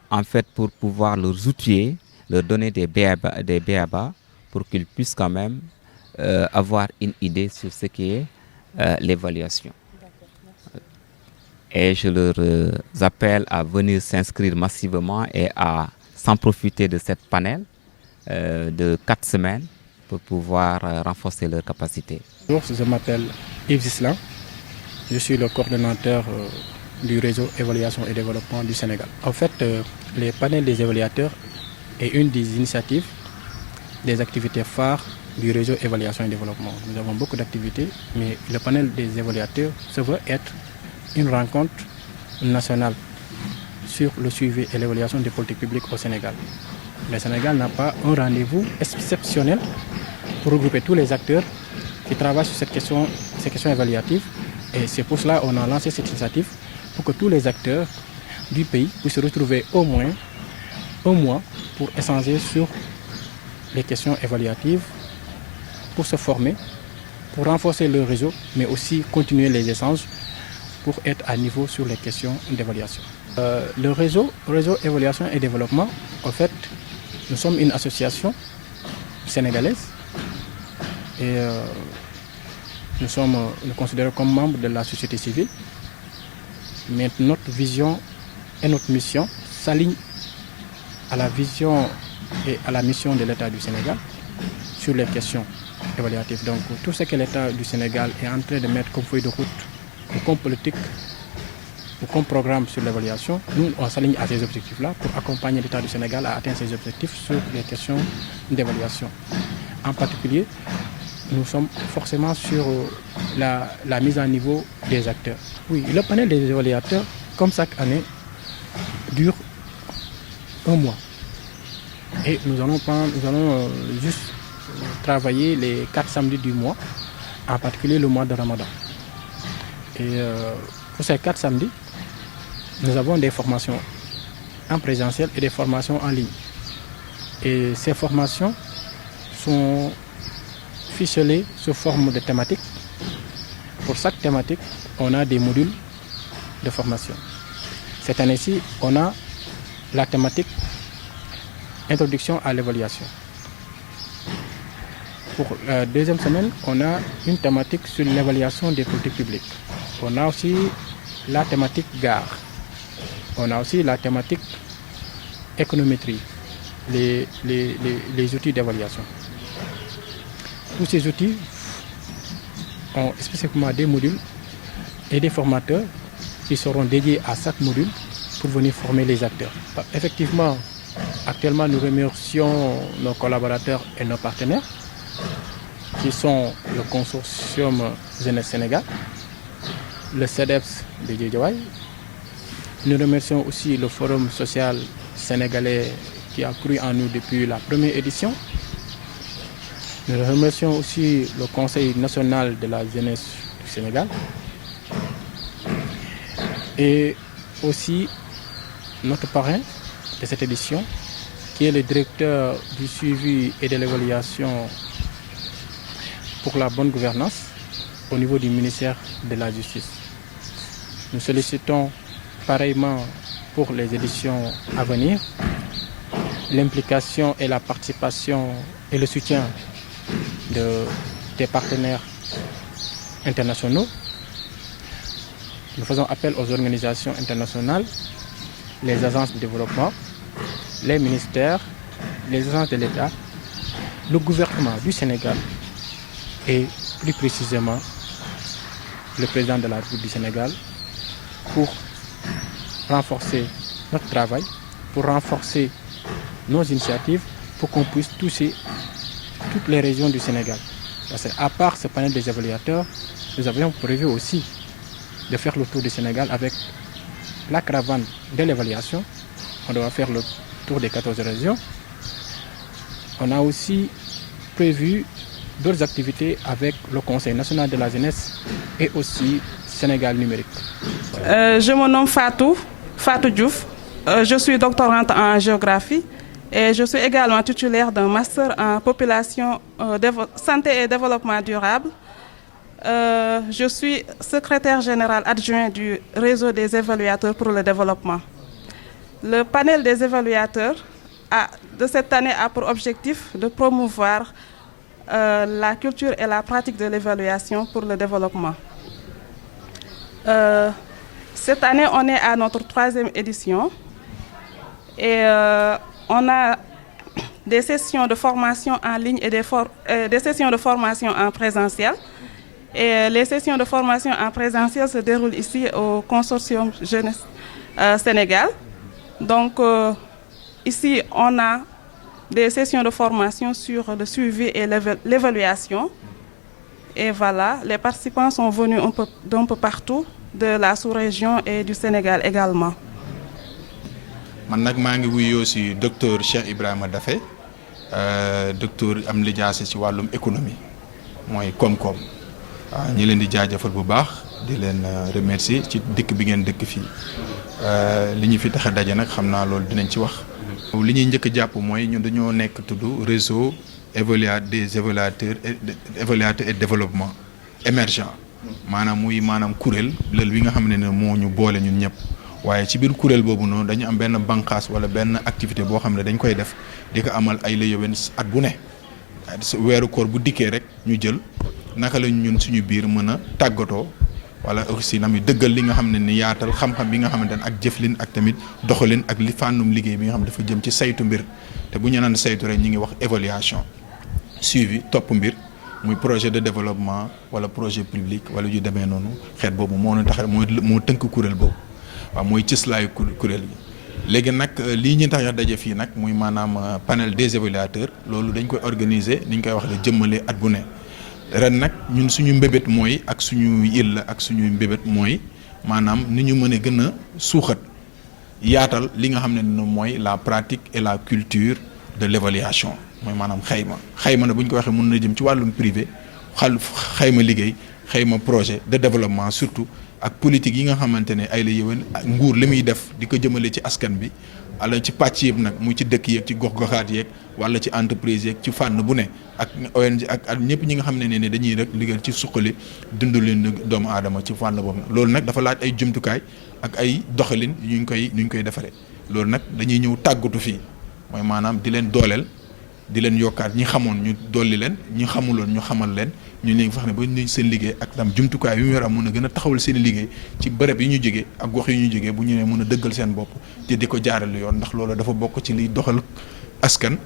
en fait, pour pouvoir leur outiller, leur donner des BABA pour qu'ils puissent quand même avoir une idée sur ce qui est l'évaluation. Et je leur appelle à venir s'inscrire massivement et à s'en profiter de cette panel de 4 semaines pour pouvoir renforcer leurs capacités. Bonjour, je m'appelle Yves Islam. Je suis le coordonnateur du réseau évaluation et développement du Sénégal. En fait, les panels des évaluateurs est une des initiatives, des activités phares du réseau évaluation et développement. Nous avons beaucoup d'activités, mais le panel des évaluateurs se veut être une rencontre nationale sur le suivi et l'évaluation des politiques publiques au Sénégal. Le Sénégal n'a pas un rendez-vous exceptionnel pour regrouper tous les acteurs qui travaillent sur ces questions évaluatives. Et c'est pour cela qu'on a lancé cette initiative pour que tous les acteurs du pays puissent se retrouver au moins un mois pour échanger sur les questions évaluatives, pour se former, pour renforcer le réseau, mais aussi continuer les échanges pour être à niveau sur les questions d'évaluation. Le réseau évaluation et développement, en fait, nous sommes une association sénégalaise et nous considérés comme membres de la société civile, mais notre vision et notre mission s'alignent à la vision et à la mission de l'État du Sénégal sur les questions évaluatives. Donc tout ce que l'État du Sénégal est en train de mettre comme feuille de route ou comme politique ou comme programme sur l'évaluation, nous on s'aligne à ces objectifs-là pour accompagner l'État du Sénégal à atteindre ses objectifs sur les questions d'évaluation. en particulier, nous sommes forcément sur la mise à niveau des acteurs. Oui, le panel des évaluateurs, comme chaque année, dure un mois. Et nous allons juste travailler les 4 samedis du mois, en particulier le mois de Ramadan. Et pour ces 4 samedis, nous avons des formations en présentiel et des formations en ligne. Et ces formations sont ficelées sous forme de thématiques. Pour chaque thématique, on a des modules de formation. Cette année-ci, on a la thématique Introduction à l'évaluation. Pour la deuxième semaine, on a une thématique sur l'évaluation des politiques publiques. On a aussi la thématique gare. On a aussi la thématique économétrie, les outils d'évaluation. Tous ces outils ont spécifiquement des modules et des formateurs qui seront dédiés à chaque module pour venir former les acteurs. Effectivement, actuellement, nous remercions nos collaborateurs et nos partenaires qui sont le consortium Jeunesse Sénégal, le CEDEPS de Guédiawaye. Nous remercions aussi le Forum social sénégalais qui a cru en nous depuis la première édition. Nous remercions aussi le Conseil national de la jeunesse du Sénégal et aussi notre parrain de cette édition, qui est le directeur du suivi et de l'évaluation pour la bonne gouvernance au niveau du ministère de la Justice. Nous sollicitons pareillement pour les éditions à venir l'implication et la participation et le soutien des partenaires internationaux. Nous faisons appel aux organisations internationales, les agences de développement, les ministères, les agences de l'État, le gouvernement du Sénégal et plus précisément le président de la République du Sénégal pour renforcer notre travail, pour renforcer nos initiatives, pour qu'on puisse toucher toutes les régions du Sénégal. Parce qu'à part ce panel des évaluateurs, nous avions prévu aussi de faire le tour du Sénégal avec la caravane de l'évaluation. On doit faire le tour des 14 régions. On a aussi prévu d'autres activités avec le Conseil national de la jeunesse et aussi Sénégal numérique. Je me nomme Fatou Diouf. Je suis doctorante en géographie et je suis également titulaire d'un master en population, santé et développement durable. Je suis secrétaire général adjoint du réseau des évaluateurs pour le développement. Le panel des évaluateurs de cette année a pour objectif de promouvoir la culture et la pratique de l'évaluation pour le développement. Cette année, on est à notre 3e édition et on a des sessions de formation en ligne et des sessions de formation en présentiel. Et les sessions de formation en présentiel se déroulent ici au consortium Jeunesse Sénégal. Donc ici, on a des sessions de formation sur le suivi et l'évaluation. Et voilà, les participants sont venus d'un peu partout, de la sous-région et du Sénégal également. Je suis aussi docteur Cheikh Ibrahima Daffé, docteur am lijaase ci wàllum économie mooy koom-koom. ñi leen di jaajëfal bu baax di leen remercier ci dëkk bi ngeen dëkk fii li ñu fi tax a daje nag xam naa loolu dinañ ci wax. li ñuy njëkk a jàpp mooy ñun dañoo nekk tudd réseau des évaluateurs et développement émergent maanaam kuréel lël wi nga xam ne moo ñu boole ñun ñëpp. waaye ci biir kuréel boobu noonu dañu am benn bànqaas wala benn activité boo xam ne dañ koy def di ko amal ay la yowén at bu ne weeru koor bu dikkee rek ñu jël naka la ñun suñu biir mën a tàggatoo wala aussi nami dëggal li nga xam ne ni yaatal xam-xam bi nga xamante ne ak jëflin ak tamit doxalin ak li fànnum liggéey bi nga xam ne dafa jëm ci saytu mbir te bu ñu naan saytu rek ñu ngi wax évaluation suivi topp mbir muy projet de développement wala projet public wala yu demee noonu xeet boobu moo tax moo tënk kuréel boobu waaw mooy cëslaayu kuréel gi léegi nag lii ñu tax a daje fii nag muy maanaam panel des évaluateurs loolu dañ koy organiser ni ñu koy wax la jëmmale at bu ne ren nag ñun suñu mbébét mooy ak suñu yëlla ak suñu mbébét mooy maanaam ni ñu mën a gën a suuxat yaatal li nga xam ne mooy la pratique et la culture de l'évaluation mooy maanaam xayma na bu ñu ko waxee mën na jëm ci wàllum privé xayma liggéey xayma projet de développement surtout ak politique yi nga xamante ne ay la yëwén nguur li muy def di ko jëmale ci askan bi ala ci pàcc yëpp nag muy ci dëkk yeeg ci gox-goxaat yeeg wala ci entreprise yeeg ci fànn bu ne ak ONG ak ñëpp ñi nga xam ne dañuy rek liggéey ci suqali dundu leen doomu aadama ci fànn boobu loolu nag dafa laaj ay jumtukaay ak ay doxalin ñu ngi koy defaree loolu nag dañuy ñëw tàggatu fii mooy maanaam di leen dooleel di leen yokkaat ñi xamoon ñu dolli leen ñi xamuloon ñu xamal leen ñu ne wax ne ba ñu seen liggéey ak tam jumtukaay yu ñu war a mën a gën a taxawal seen liggéey ci bërëb yi ñu jógee ak gox yi ñu jógee bu ñu nee mën a dëggal seen bopp te di ko jaarale yoon ndax loolu dafa bokk ci liy doxal askan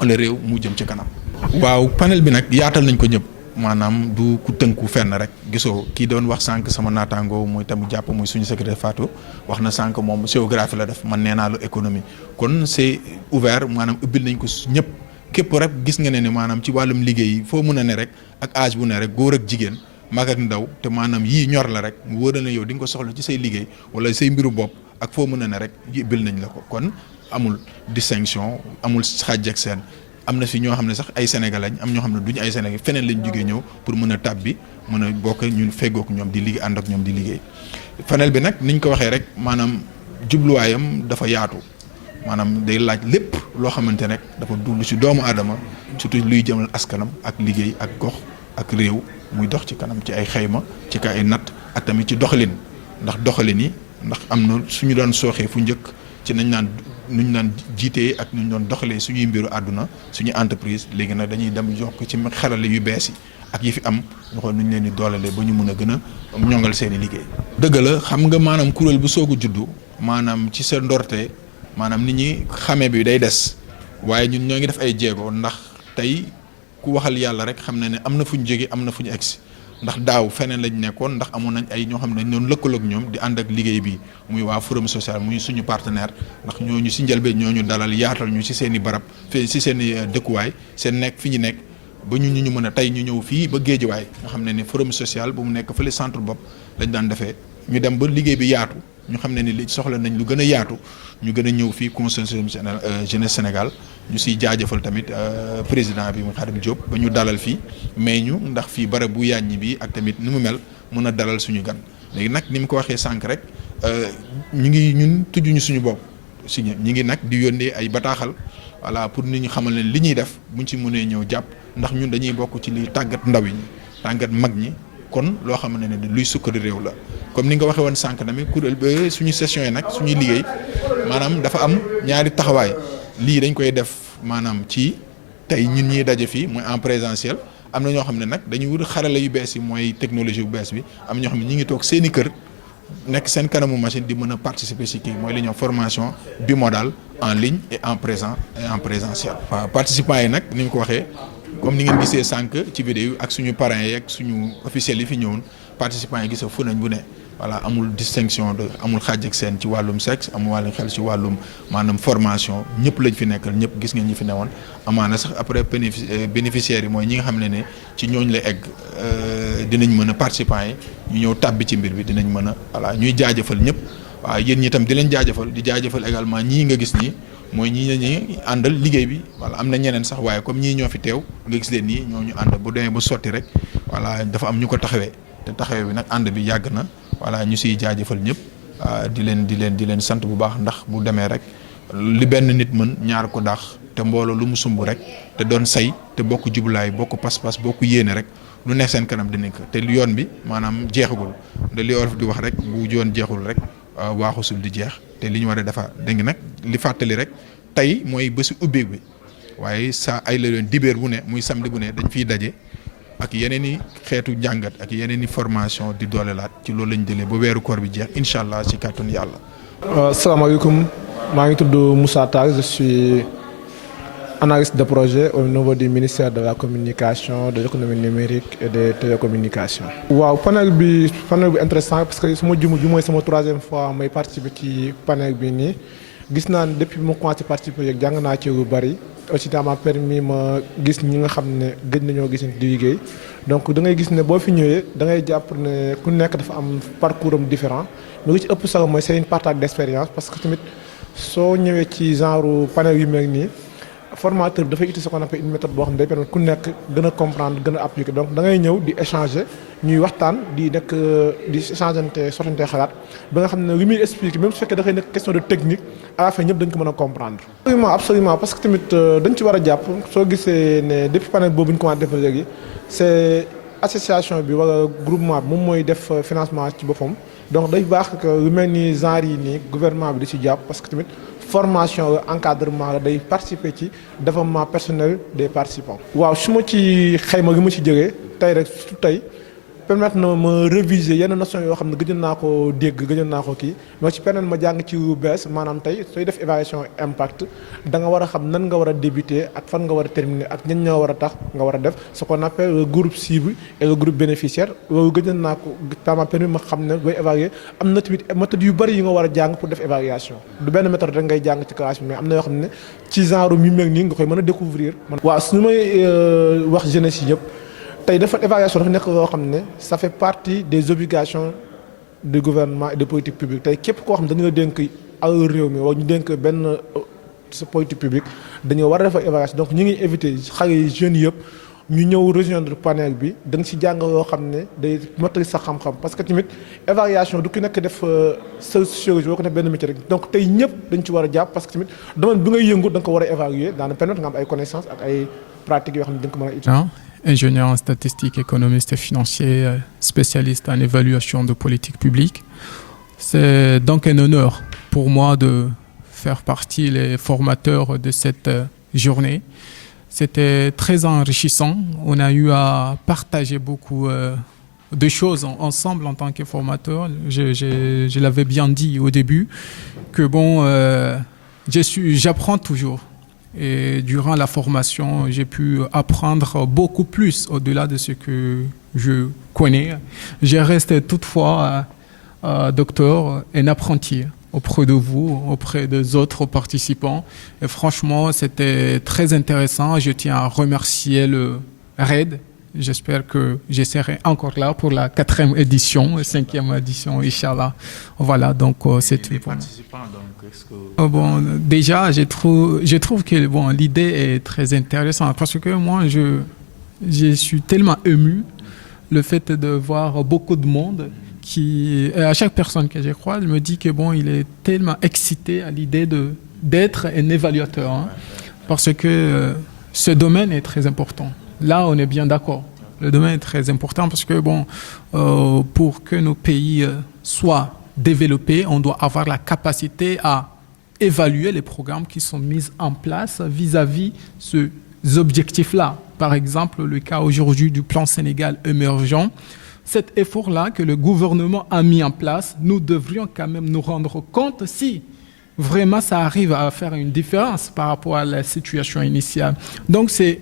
wala réew mu jëm ci kanam. waaw panel bi nag yaatal nañ ko ñëpp maanaam du ku tënku fenn rek gisoo kii doon wax sànq sama naataangoo mooy tamu jàpp muy suñu secrétaire Fatou wax na sànq moom géographie la def man nee naa la économie kon c'est ouvert maanaam ubbil nañ ko ñëpp. képp rek gis nga ne maanaam ci wàllum liggéey foo mën a ne rek ak âge bu ne rek góor ak jigéen mag ak ndaw te maanaam yii ñor la rek mu wóor na yow di nga ko soxla ci say liggéey wala say mbiru bopp ak foo mën a ne rek bil nañ la ko kon amul distinction amul xaaj ak seen am na fi ñoo xam ne sax ay Sénégalais lañ am ñoo xam ne duñu ay Sénégalais feneen lañ jógee ñëw pour mën a tàbbi mën a bokk ñun feggook ñoom di liggéey ànd ak ñoom di liggéey panel bi nag niñ ko waxee rek maanaam jubluwaayam dafa yaatu. maanaam day laaj lépp loo xamante rek dafa dund ci doomu aadama surtout luy jëmal askanam ak liggéey ak gox ak réew muy dox ci kanam ci ay xayma ci ka ay natt ak tamit ci doxalin ndax doxalin yi ndax am na suñu doon sooxee fu njëkk ci nuñ naan jiitee ak nuñ doon doxalee suñuy mbiru àdduna suñu entreprise léegi nag dañuy dem yokk ci xarale yu bees yi ak yi fi am ñu xool nuñ leen di doolelee ba ñu mën a gën a ñongal seen i liggéey. dëgg la xam nga maanaam kuréel bu soog a juddu maanaam ci sa ndorte. maanaam nit ñi xame bi day des waaye ñun ñoo ngi def ay jéego ndax tey ku waxal yàlla rek xam na ne am na fu ñu jóge am na fu ñu egsi ndax daaw feneen lañ nekkoon ndax amoon nañ ay ñoo xam ne dañ doon lëkkaloog ñoom di ànd ak liggéey bi muy waa Forum Social muy suñu partenaire ndax ñooñu si njëlbeen ñooñu dalal yaatal ñu si seen i barab si seen i dëkkuwaay seen nekk fi ñu nekk ba ñu mën a tey ñu ñëw fii ba Géejawaay nga xam ne ni Forum Social bu mu nekk fële centre bopp lañ daan defee ñu dem ba liggéey bi yaatu ñu xam ne ni li soxla nañ lu gën a yaatu ñu gën a ñëw fii consortium jeunesse Sénégal ñu siy jaajëfal tamit président bi mu Khadim Diop ba ñu dalal fii mais ñu ndax fii barab bu yàññi bi ak tamit ni mu mel mën a dalal suñu gan léegi nag ni mu ko waxee sànq rek ñun tujjuñu suñu bopp si ñi ngi nag di yónnee ay bataaxal voilà pour nit ñi xamal leen li ñuy def buñ ci mënee ñëw jàpp ndax ñun dañuy bokk ci liy tàggat ndaw yi tàggat mag ñi kon loo xam ne luy sukkari réew la comme ni nga waxee woon sànq tamit kuréel ba suñu session yi nag suñuy liggéey maanaam dafa am ñaari taxawaay lii dañ koy def maanaam ci tey ñun ñuy daje fii mooy en présentiel am na ñoo xam ne nag dañuy wut xarala yu bees yi mooy technologie bu bees bi am ñoo xam ne ñi ngi toog seeni kër nekk seen kanamu machine di mën a participer ci kii mooy li ñuy formation bimodale en ligne et en présentiel. waaw participants yi nag ni ñu ko waxee comme ni ngeen gisee sànq ci vidéo ak suñu parrains yi ak suñu officiels yi fi ñëwoon participants yi gis fu nañ bu ne voilà amul distinction de amul xaaj ak seen ci wàllum sexe amul wàllum xel ci wàllum maanaam formation ñëpp lañ fi nekkal ñëpp gis ngeen ñi fi newoon amaana sax après bénéficiaires yi mooy ñi nga xam ne ci ñooñ la egg dinañ mën a participants yi ñu ñëw tàbbi ci mbir bi dinañ mën a voilà ñuy jaajëfal ñëpp waaw yéen ñi itam di leen jaajëfal di jaajëfal également ñii nga gis nii mooy ñii ñi àndal liggéey bi voilà am na ñeneen sax waaye comme ñii ñoo fi teew nga gis leen nii ñoo ñu ànd bu demee ba sotti rek voilà dafa am ñu ko taxawee te taxawee bi nag ànd bi yàgg na voilà ñu siy jaajëfal ñëpp di leen sant bu baax ndax bu demee rek li benn nit mën ñaar ko daax te mbooloo lu mu sumb rek te doon say te bokk jublaay bokk pas-pas bokk yéene rek lu neex seen kanam dinañ ko te yoon bi maanaam jeexagul de li olof di wax rek bu yoon jeexul rek waaxusul di jeex te li ñu war a defar dégg nga nag li fàttali rek tey mooy bésu ubbeek bi waaye saa ay la leen dibéer bu ne muy samedi bu ne dañ fiy daje ak yeneen i xeetu njàngat ak yeneen i formation di doolelaat ci loolu lañ jëlee ba weeru koor bi jeex incha allah ci kàttanu yàlla. asalaamaaleykum maa ngi tudd Moussa Tall je suis analyste de projet au niveau du ministère de la communication de l'économie numérique et des télécommunications. waaw panel bi intéressant parce que su ma jumu mooy sama 3e fois may participer ci panel bi nii gis naa ne depuis mu commencé participer yeeg jàng naa ci lu bari aussi ça m'a permis ma gis ñi nga xam ne gëj nañoo gis di liggéey donc da ngay gis ne boo fi ñëwee da ngay jàpp ne ku nekk dafa am parcours am différent mais lu ci ëpp solo mooy c'est une partage d'expérience parce que tamit soo ñëwee ci genre panel yu mel nii formateur bi dafay utiliser ce qu'on appelle une méthode boo xam ne day permettre ku nekk gën a comprendre gën a appliquer donc da ngay ñëw di échanger ñuy waxtaan di nekk di échangeante sottante xalaat ba nga xam ne li muy expliquer même su fekkee dafay nekk question de technique à la fin ñëpp dañ ko mën a comprendre. absolument parce que tamit dañ ci war a jàpp soo gisee ne depuis panel boobu ñu commencé def léegi c'est association bi wala groupement bi moom mooy def financement ci boppam donc day baax que lu mel ni genre yi nii gouvernement bi di ci jàpp parce que tamit formation encadrement la day participer ci développement personnel des participants. waaw su ma ci xayma li ma ci jógee tey rek surtout tey permettre na ma réviser yenn notion yoo xam ne gëjoon naa ko dégg gëjoon naa ko kii mais ci permettre ma jàng ci lu bees maanaam tey sooy def évaluation impact da nga war a xam nan nga war a débuter ak fan nga war a terminer ak ñan ñoo war a tax nga war a def ce qu'on appelle le groupe cible et le groupe bénéficiaire loolu gëjoon naa ko ça m'a permis ma xam ne booy évaluer am na tamit méthode yu bari yi nga war a jàng pour def évaluation du benn méthode rek ngay jàng ci classe bi mais am na yoo xam ne ci genre mi mel nii nga koy mën a découvrir. waaw su may wax jeunesse yi ñëpp. tey dafa évaluation dafa nekk loo xam ne ça fait partie des obligations du gouvernement et de politique publique tey képp koo xam ne dañu la dénk alal réew mi wala ñu dénk benn sa politique publique dañoo war a def évaluation donc ñu ngi éviter xale yi jeunes yëpp ñu ñëw rejoindre panel bi da nga ci jàng loo xam ne day mottali sa xam-xam parce que tamit évaluation du ki nekk def sociologie boo ko def benn métier rek donc tey ñëpp dañ ci war a jàpp parce que tamit domaine bi ngay yëngu da nga ko war a évaluer daana permettre nga am ay connaissances ak ay pratiques yoo xam ne da nga ko mën a utiliser. Ingénieur en statistique, économiste et financier, spécialiste en évaluation de politique publique. C'est donc un honneur pour moi de faire partie des formateurs de cette journée. C'était très enrichissant. On a eu à partager beaucoup de choses ensemble en tant que formateur. Je l'avais bien dit au début que bon, j'apprends toujours. Et durant la formation, j'ai pu apprendre beaucoup plus au-delà de ce que je connais. Je reste toutefois docteur, un apprenti auprès de vous, auprès des autres participants. Et franchement, c'était très intéressant. Je tiens à remercier le RAID. J'espère que je serai encore là pour la 4e édition, 5e édition, Inch'Allah. Voilà, donc c'est tout. Bon, déjà, je trouve que bon, l'idée est très intéressante parce que moi, je suis tellement ému le fait de voir beaucoup de monde qui, à chaque personne que je croise, me dit que bon, il est tellement excité à l'idée d'être un évaluateur, hein, parce que ce domaine est très important. Là, on est bien d'accord. Le domaine est très important parce que bon, pour que nos pays soient développés, on doit avoir la capacité à évaluer les programmes qui sont mis en place vis-à-vis ces objectifs-là. Par exemple, le cas aujourd'hui du plan Sénégal émergent, cet effort-là que le gouvernement a mis en place, nous devrions quand même nous rendre compte si vraiment ça arrive à faire une différence par rapport à la situation initiale. Donc c'est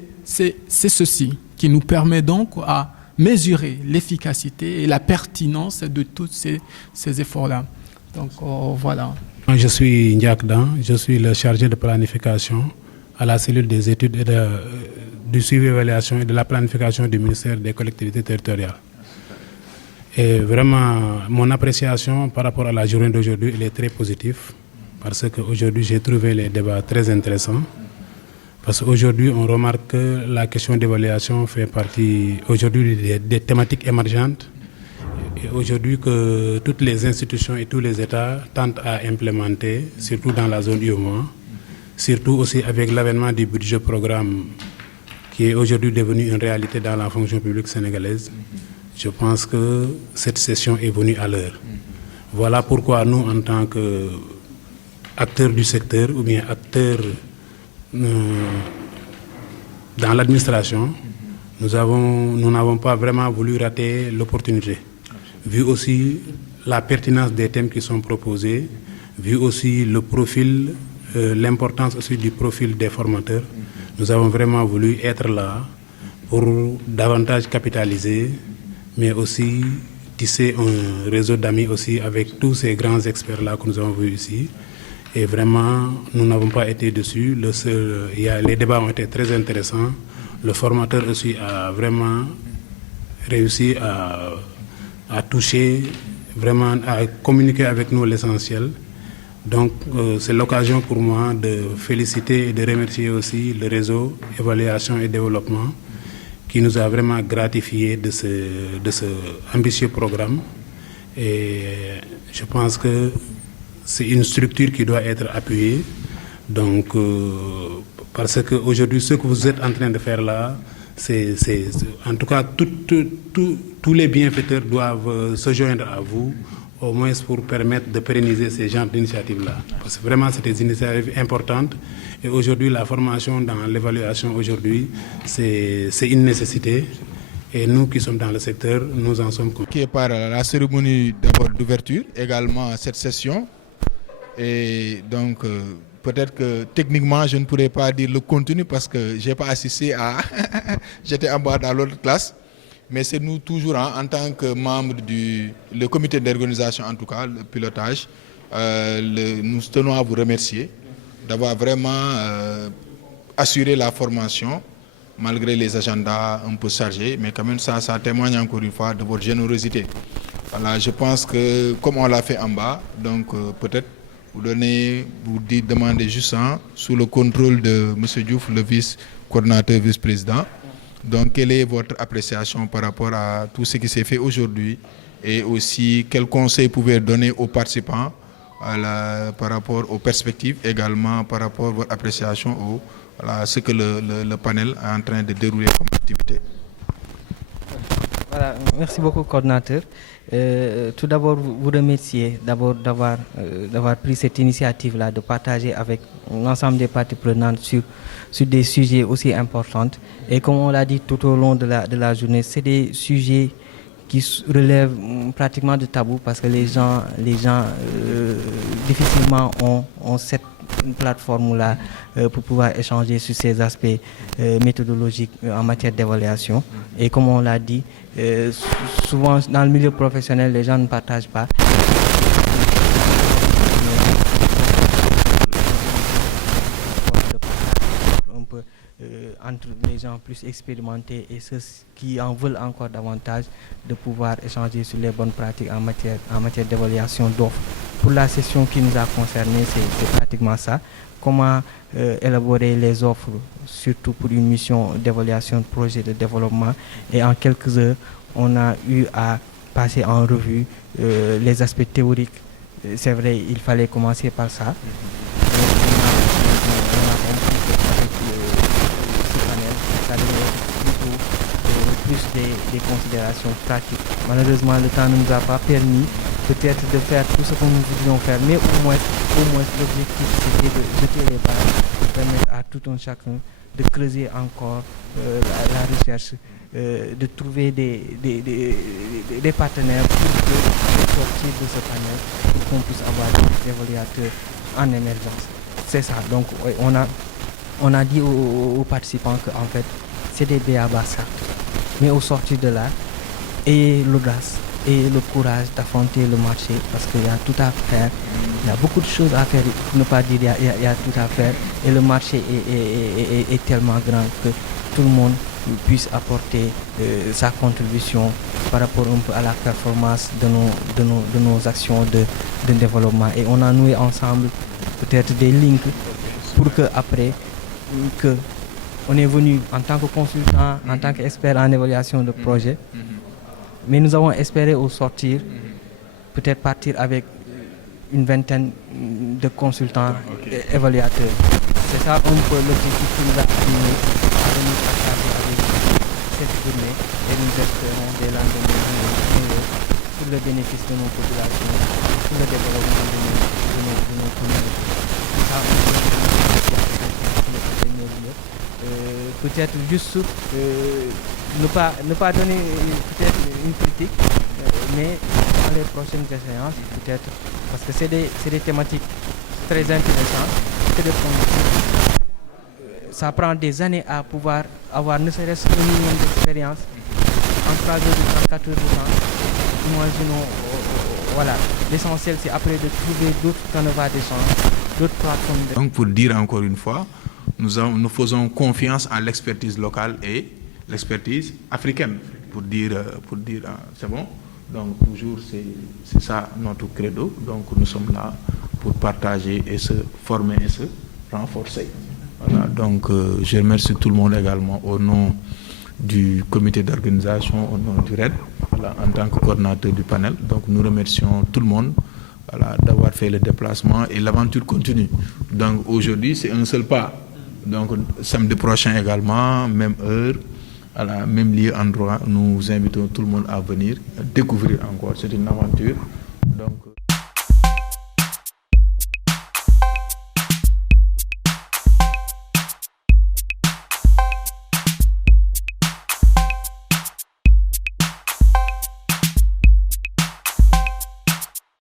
ceci qui nous permet donc à mesurer l'efficacité et la pertinence de tous ces efforts-là. Donc voilà. Je suis Ndiak Dan, je suis le chargé de planification à la cellule des études et du suivi évaluation et de la planification du ministère des collectivités territoriales. Et vraiment, mon appréciation par rapport à la journée d'aujourd'hui, elle est très positive parce qu'aujourd'hui, j'ai trouvé les débats très intéressants. Parce qu'aujourd'hui, on remarque que la question d'évaluation fait partie aujourd'hui des thématiques émergentes. Et aujourd'hui, que toutes les institutions et tous les États tentent à implémenter, surtout dans la zone UEMOA, surtout aussi avec l'avènement du budget programme qui est aujourd'hui devenu une réalité dans la fonction publique sénégalaise. Je pense que cette session est venue à l'heure. Voilà pourquoi nous, en tant qu'acteurs du secteur ou bien acteurs dans l'administration, nous n'avons pas vraiment voulu rater l'opportunité. Vu aussi la pertinence des thèmes qui sont proposés, vu aussi le profil, l'importance aussi du profil des formateurs, nous avons vraiment voulu être là pour davantage capitaliser, mais aussi tisser un réseau d'amis aussi avec tous ces grands experts-là que nous avons vus ici. Et vraiment, nous n'avons pas été dessus. Les débats ont été très intéressants. Le formateur aussi a vraiment réussi à toucher, vraiment à communiquer avec nous l'essentiel. Donc, c'est l'occasion pour moi de féliciter et de remercier aussi le réseau Évaluation et Développement qui nous a vraiment gratifié de ce ambitieux programme. Et je pense que c'est une structure qui doit être appuyée. Donc, parce qu'aujourd'hui, ce que vous êtes en train de faire là, en tout cas, tous les bienfaiteurs doivent se joindre à vous, au moins pour permettre de pérenniser ces genres d'initiatives-là. Parce que vraiment, c'est des initiatives importantes. Et aujourd'hui, la formation dans l'évaluation, aujourd'hui, c'est une nécessité. Et nous qui sommes dans le secteur, nous en sommes convaincus. Qui est par la cérémonie d'abord d'ouverture, également cette session. Et donc, peut-être que techniquement, je ne pourrais pas dire le contenu parce que je n'ai pas assisté à... J'étais en bas dans l'autre classe. Mais c'est nous toujours, en tant que membres du comité d'organisation, en tout cas, le pilotage, nous tenons à vous remercier d'avoir vraiment assuré la formation, malgré les agendas un peu chargés. Mais quand même, ça témoigne encore une fois de votre générosité. Voilà, je pense que, comme on l'a fait en bas, donc peut-être vous demandez juste sous le contrôle de M. Diouf, le vice-coordinateur, vice-président. Donc, quelle est votre appréciation par rapport à tout ce qui s'est fait aujourd'hui et aussi quels conseils pouvez-vous donner aux participants par rapport aux perspectives, également par rapport à votre appréciation à ce que le panel est en train de dérouler comme activité? Voilà, merci beaucoup, coordinateur. Tout d'abord, vous remercier d'avoir pris cette initiative-là, de partager avec l'ensemble des parties prenantes sur des sujets aussi importants. Et comme on l'a dit tout au long de la journée, c'est des sujets qui relèvent pratiquement de tabou parce que les gens difficilement ont cette plateforme-là pour pouvoir échanger sur ces aspects méthodologiques en matière d'évaluation. Et comme on l'a dit, souvent dans le milieu professionnel, les gens ne partagent pas. Entre les gens plus expérimentés et ceux qui en veulent encore davantage, de pouvoir échanger sur les bonnes pratiques en matière d'évaluation d'offres. Pour la session qui nous a concernés, c'est pratiquement ça. Comment élaborer les offres, surtout pour une mission d'évaluation de projet de développement. Et en quelques heures, on a eu à passer en revue les aspects théoriques. C'est vrai, il fallait commencer par ça. Plus des considérations pratiques. Malheureusement, le temps ne nous a pas permis peut-être de faire tout ce que nous voulions faire, mais au moins l'objectif c'était de jeter les bases, de permettre à tout un chacun de creuser encore la recherche, de trouver des partenaires pour sortir de ce panel, pour qu'on puisse avoir des évaluateurs en émergence. C'est ça. Donc on a dit aux participants qu'en fait c'est des B.A.B.A. certes. Mais au sortir de là, ayez l'audace et le courage d'affronter le marché parce qu'il y a tout à faire. Il y a beaucoup de choses à faire, pour ne pas dire il y a tout à faire. Et le marché est tellement grand que tout le monde puisse apporter sa contribution par rapport un peu à la performance de nos actions de développement. Et on a noué ensemble peut-être des links pour que après que on est venu en tant que consultant, en tant qu'expert en évaluation de projet, mais nous avons espéré au sortir peut-être partir avec une vingtaine de consultants évaluateurs. C'est ça un peu l'objectif qui nous a amené à venir partager avec cette journée et nous espérons des lendemains pour le bénéfice de nos populations, pour le développement de nos communautés. Peut-être juste ne pas donner peut-être une critique, mais dans les prochaines séances, peut-être, parce que c'est des thématiques très intéressantes, c'est des points. Ça prend des années à pouvoir avoir ne serait-ce qu'un minimum d'expérience en 3 heures ou 34 heures de temps. Imaginons voilà, l'essentiel c'est après de trouver d'autres canaux d'échange, d'autres plateformes. Donc pour dire encore une fois, nous faisons confiance à l'expertise locale et l'expertise africaine. Pour dire c'est bon. Donc toujours c'est ça notre credo. Donc nous sommes là pour partager et se former et se renforcer. Voilà, donc je remercie tout le monde également au nom du comité d'organisation, au nom du RED, voilà, en tant que coordinateur du panel. Donc nous remercions tout le monde, voilà, d'avoir fait le déplacement et l'aventure continue. Donc aujourd'hui c'est un seul pas. Donc samedi prochain également, même heure, à la même lieu, endroit, nous invitons tout le monde à venir découvrir encore. C'est une aventure. Donc